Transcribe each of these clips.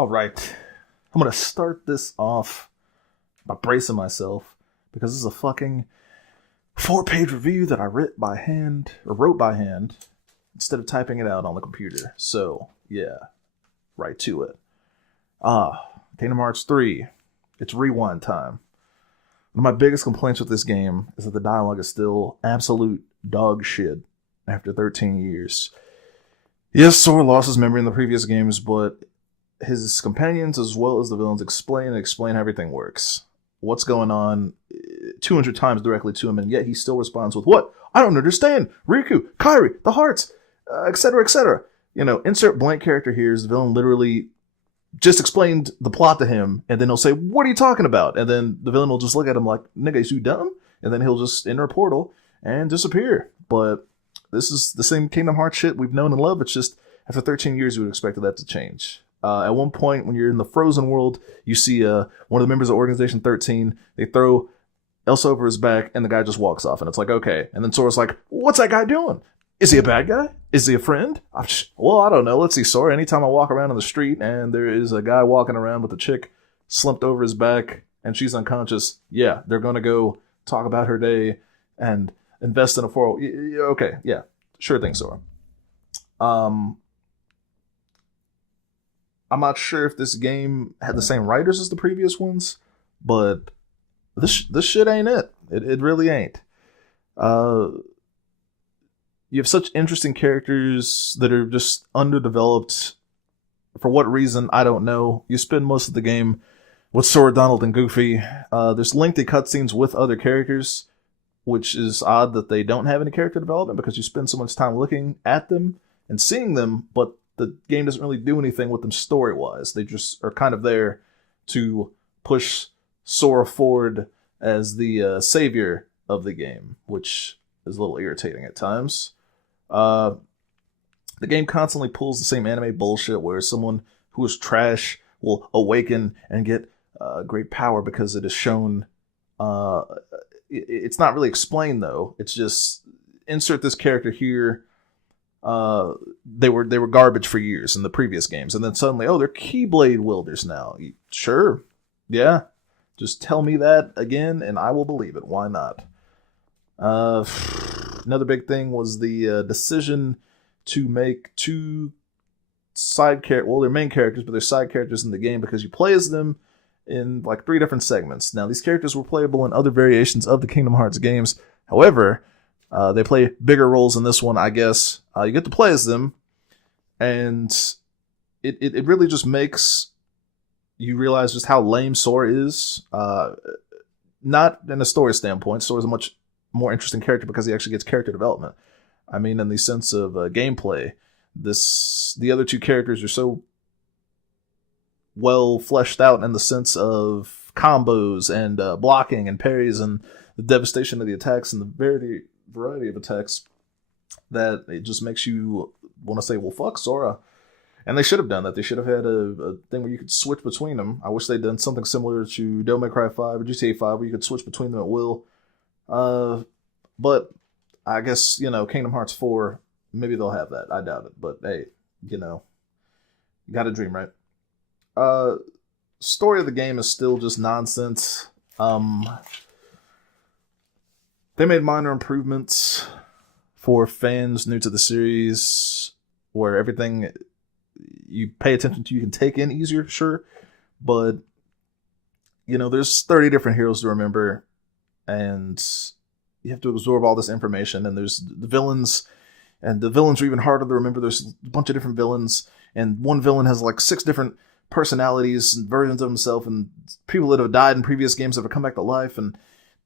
All right. I'm going to start this off by bracing myself because this is a fucking 4-page review that I wrote by hand instead of typing it out on the computer. So, yeah, right to it. Kingdom Hearts 3. It's rewind time. One of my biggest complaints with this game is that the dialogue is still absolute dog shit after 13 years. Yes, Sora lost his memory in the previous games, but his companions as well as the villains explain how everything works. What's going on 200 times directly to him, and yet he still responds with, "What? I don't understand. Riku, Kairi, the hearts, etc., etc." You know, insert blank character here is the villain literally just explained the plot to him, and then he'll say, "What are you talking about?" And then the villain will just look at him like, "Nigga, is you dumb?" And then he'll just enter a portal and disappear. But this is the same Kingdom Hearts shit we've known and loved. It's just after 13 years, you would expect that to change. At one point, when you're in the frozen world, you see one of the members of Organization 13. They throw Elsa over his back, and the guy just walks off. And it's like, okay. And then Sora's like, "What's that guy doing? Is he a bad guy? Is he a friend?" Well, I don't know. Let's see, Sora. Anytime I walk around on the street and there is a guy walking around with a chick slumped over his back and she's unconscious, yeah, they're going to go talk about her day and invest in a 401. Okay, yeah, sure thing, Sora. I'm not sure if this game had the same writers as the previous ones, but this shit ain't it. It really ain't. You have such interesting characters that are just underdeveloped. For what reason, I don't know. You spend most of the game with Sora, Donald, and Goofy. There's lengthy cutscenes with other characters, which is odd that they don't have any character development because you spend so much time looking at them and seeing them, but the game doesn't really do anything with them story-wise. They just are kind of there to push Sora forward as the savior of the game, which is a little irritating at times. The game constantly pulls the same anime bullshit where someone who is trash will awaken and get great power because it is shown. It's not really explained, though. It's just insert this character here. They were garbage for years in the previous games, and then suddenly, oh, they're Keyblade wielders now. Sure, yeah. Just tell me that again, and I will believe it. Why not? Another big thing was the decision to make two side characters. Well, they're main characters, but they're side characters in the game because you play as them in like 3 different segments. Now, these characters were playable in other variations of the Kingdom Hearts games. However, they play bigger roles in this one, I guess. You get to play as them, and it really just makes you realize just how lame Sora is. Not in a story standpoint. Sora's a much more interesting character because he actually gets character development. I mean, in the sense of gameplay, the other 2 characters are so well fleshed out in the sense of combos and blocking and parries and the devastation of the attacks and the variety of attacks that it just makes you want to say, well, fuck Sora. And they should have done that. They should have had a thing where you could switch between them. I wish they'd done something similar to Devil May Cry 5 or GTA 5 where you could switch between them at will. But I guess, Kingdom Hearts 4, maybe they'll have that. I doubt it. But hey, you got to dream, right? Story of the game is still just nonsense. They made minor improvements for fans new to the series where everything you pay attention to you can take in easier, sure. But, there's 30 different heroes to remember, and you have to absorb all this information, and there's the villains, and the villains are even harder to remember. There's a bunch of different villains, and one villain has like 6 different personalities and versions of himself, and people that have died in previous games have come back to life, and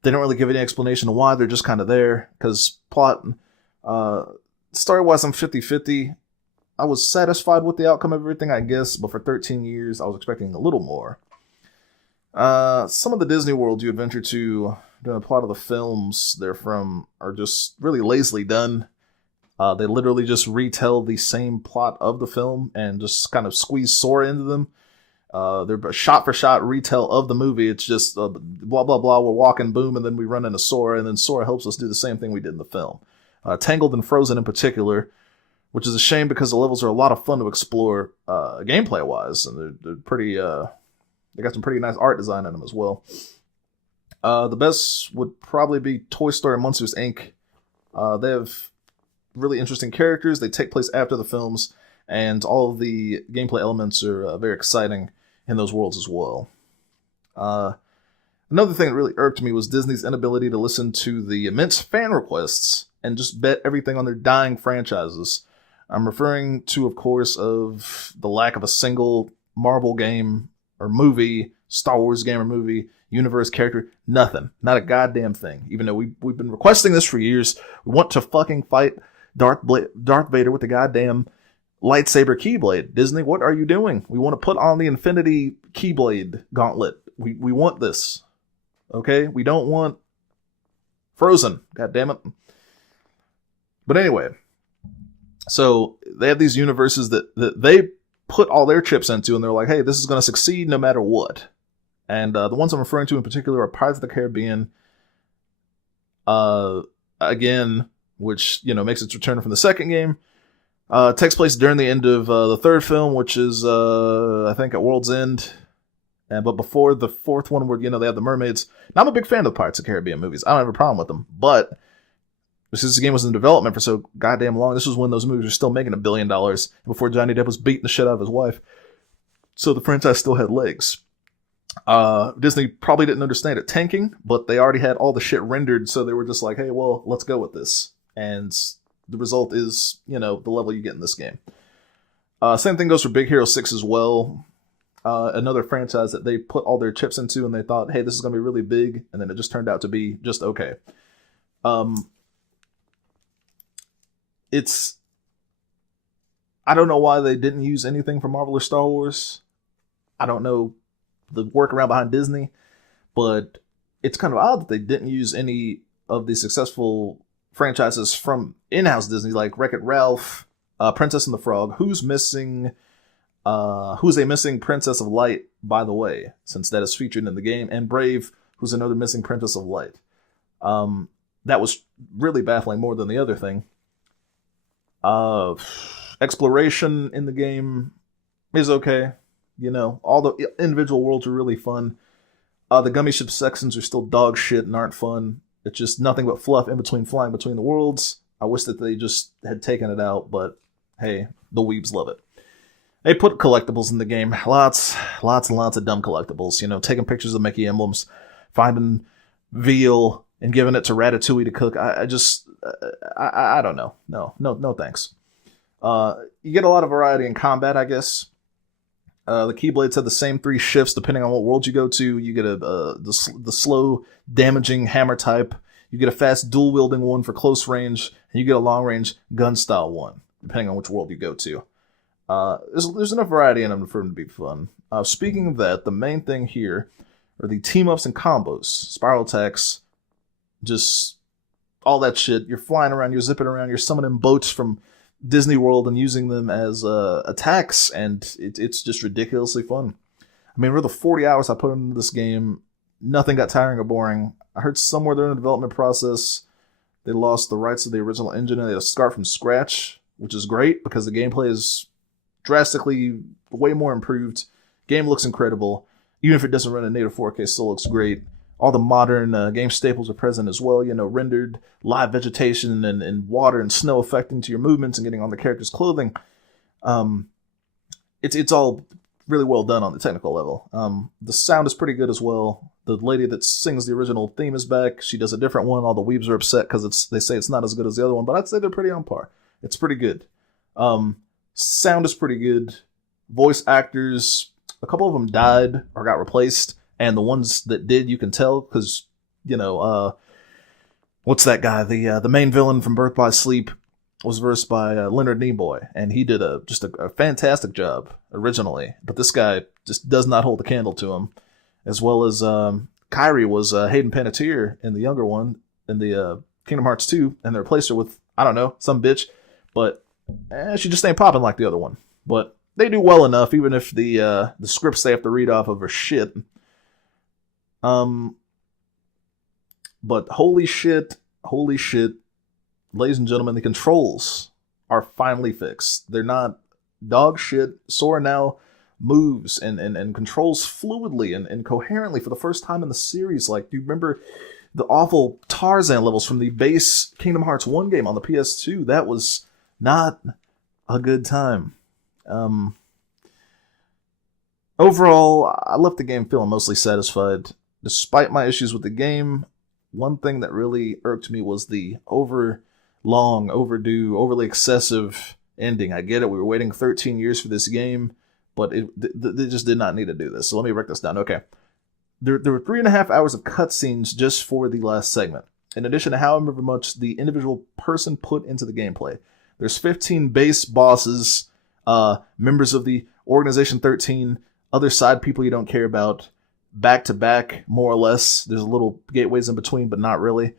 they don't really give any explanation of why. They're just kind of there because plot. Story-wise, I'm 50-50. I was satisfied with the outcome of everything, I guess, but for 13 years, I was expecting a little more. Some of the Disney worlds you adventure to during the plot of the films they're from are just really lazily done. They literally just retell the same plot of the film and just kind of squeeze Sora into them. They're a shot-for-shot retell of the movie. It's just blah, blah, blah, we're walking, boom, and then we run into Sora, and then Sora helps us do the same thing we did in the film. Tangled and Frozen in particular which is a shame because the levels are a lot of fun to explore gameplay wise, and they're pretty. They got some pretty nice art design in them as well. The best would probably be Toy Story Monsters Inc. They have really interesting characters. They take place after the films, and all of the gameplay elements are very exciting in those worlds as well. Another thing that really irked me was Disney's inability to listen to the immense fan requests and just bet everything on their dying franchises. I'm referring to, of course, of the lack of a single Marvel game or movie, Star Wars game or movie, universe character, nothing. Not a goddamn thing. Even though we've been requesting this for years. We want to fucking fight Darth Vader with the goddamn lightsaber keyblade. Disney, what are you doing? We want to put on the Infinity Keyblade gauntlet. We want this. Okay? We don't want Frozen. God damn it. But anyway, so they have these universes that they put all their chips into, and they're like, hey, this is going to succeed no matter what. And the ones I'm referring to in particular are Pirates of the Caribbean, again, which, you know, makes its return from the second game. Takes place during the end of the third film, which is, I think, at World's End. But before the fourth one, where, you know, they have the mermaids. Now, I'm a big fan of the Pirates of the Caribbean movies. I don't have a problem with them. But since the game was in development for so goddamn long, this was when those movies were still making $1 billion before Johnny Depp was beating the shit out of his wife. So the franchise still had legs. Disney probably didn't understand it tanking, but they already had all the shit rendered, so they were just like, hey, well, let's go with this. And the result is, you know, the level you get in this game. Same thing goes for Big Hero 6 as well. Another franchise that they put all their chips into, and they thought, hey, this is going to be really big, and then it just turned out to be just okay. I don't know why they didn't use anything from Marvel or Star Wars. I don't know the workaround behind Disney, but it's kind of odd that they didn't use any of the successful franchises from in-house Disney, like Wreck-It Ralph, Princess and the Frog. Who's a missing Princess of Light, by the way, since that is featured in the game, and Brave, who's another missing Princess of Light. That was really baffling more than the other thing. Exploration in the game is okay. You know, all the individual worlds are really fun. The gummy ship sections are still dog shit and aren't fun. It's just nothing but fluff in between flying between the worlds. I wish that they just had taken it out, but hey, the weebs love it. They put collectibles in the game. Lots and lots of dumb collectibles. You know, taking pictures of Mickey emblems, finding veal and giving it to Ratatouille to cook. I don't know. No thanks. You get a lot of variety in combat, I guess. The Keyblades have the same 3 shifts depending on what world you go to. You get the slow, damaging hammer type. You get a fast dual-wielding one for close range, and you get a long-range gun-style one, depending on which world you go to. There's enough variety in them for them to be fun. Speaking of that, the main thing here are the team-ups and combos. Spiral attacks, just all that shit. You're flying around, you're zipping around, you're summoning boats from Disney World and using them as attacks, and it's just ridiculously fun. I mean, for the 40 hours I put into this game, nothing got tiring or boring. I heard somewhere during the development process they lost the rights to the original engine and they had to start from scratch, which is great because the gameplay is drastically way more improved. Game looks incredible. Even if it doesn't run in native 4K, it still looks great. All the modern game staples are present as well, you know, rendered live vegetation and water and snow affecting to your movements and getting on the character's clothing. It's all really well done on the technical level. The sound is pretty good as well. The lady that sings the original theme is back. She does a different one. All the weebs are upset because they say it's not as good as the other one, but I'd say they're pretty on par. It's pretty good. Sound is pretty good. Voice actors, a couple of them died or got replaced. And the ones that did, you can tell, because, you know, what's that guy? The main villain from Birth by Sleep was voiced by Leonard Nimoy, and he did just a fantastic job originally. But this guy just does not hold the candle to him. As well as Kairi was Hayden Panettiere in the younger one, in the Kingdom Hearts 2, and they replaced her with, I don't know, some bitch. But she just ain't popping like the other one. But they do well enough, even if the scripts they have to read off of are shit. But holy shit, ladies and gentlemen, the controls are finally fixed. They're not dog shit. Sora now moves and controls fluidly and coherently for the first time in the series. Like, do you remember the awful Tarzan levels from the base Kingdom Hearts 1 game on the PS2? That was not a good time. Overall, I left the game feeling mostly satisfied. Despite my issues with the game, one thing that really irked me was the overdue, overly excessive ending. I get it, we were waiting 13 years for this game, but they just did not need to do this. So let me break this down. Okay. There were 3.5 hours of cutscenes just for the last segment, in addition to however much the individual person put into the gameplay. There's 15 base bosses, members of the Organization 13, other side people you don't care about, back to back, more or less. There's a little gateways in between, but not really.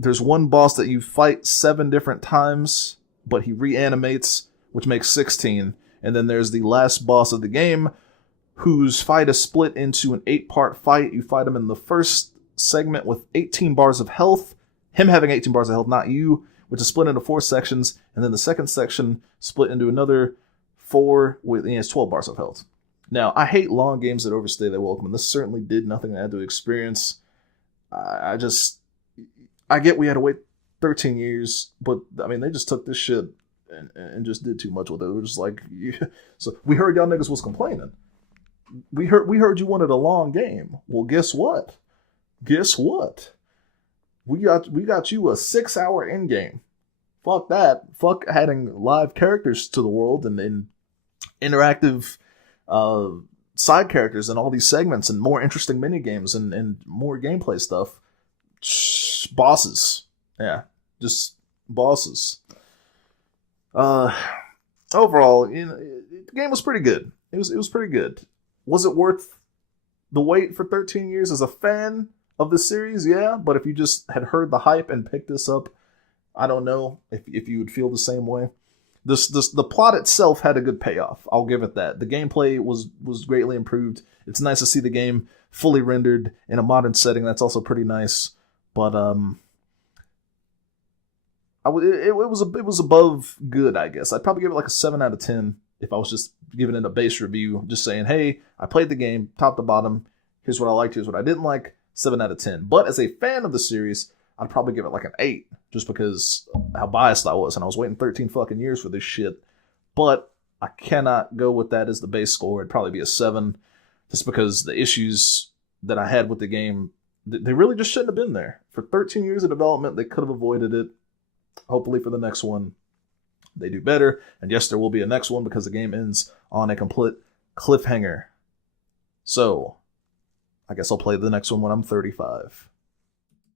There's one boss that you fight 7 different times, but he reanimates, which makes 16. And then there's the last boss of the game, whose fight is split into an 8-part fight. You fight him in the first segment with 18 bars of health, him having 18 bars of health, not you, which is split into 4 sections, and then the second section split into another 4 with 12 bars of health. Now, I hate long games that overstay their welcome, and this certainly did nothing I had to experience. I get we had to wait 13 years, but I mean, they just took this shit and just did too much with it. It was just like, yeah. So we heard y'all niggas was complaining. We heard you wanted a long game. Well, guess what? We got you a 6-hour end game. Fuck that. Fuck adding live characters to the world and interactive side characters and all these segments and more interesting mini games and more gameplay stuff. Bosses. Yeah, just bosses. Overall, the game was pretty good. It was pretty good. Was it worth the wait for 13 years? As a fan of the series, yeah. But if you just had heard the hype and picked this up, I don't know if you would feel the same way. The plot itself had a good payoff. I'll give it that. The gameplay was greatly improved. It's nice to see the game fully rendered in a modern setting. That's also pretty nice. But it was above good, I guess. I'd probably give it like a 7 out of 10 if I was just giving it a base review, just saying, hey, I played the game top to bottom. Here's what I liked. Here's what I didn't like. 7 out of 10. But as a fan of the series, I'd probably give it like an 8, just because how biased I was, and I was waiting 13 fucking years for this shit. But I cannot go with that as the base score. It'd probably be a 7, just because the issues that I had with the game, they really just shouldn't have been there. For 13 years of development, they could have avoided it. Hopefully for the next one, they do better. And yes, there will be a next one, because the game ends on a complete cliffhanger. So, I guess I'll play the next one when I'm 35.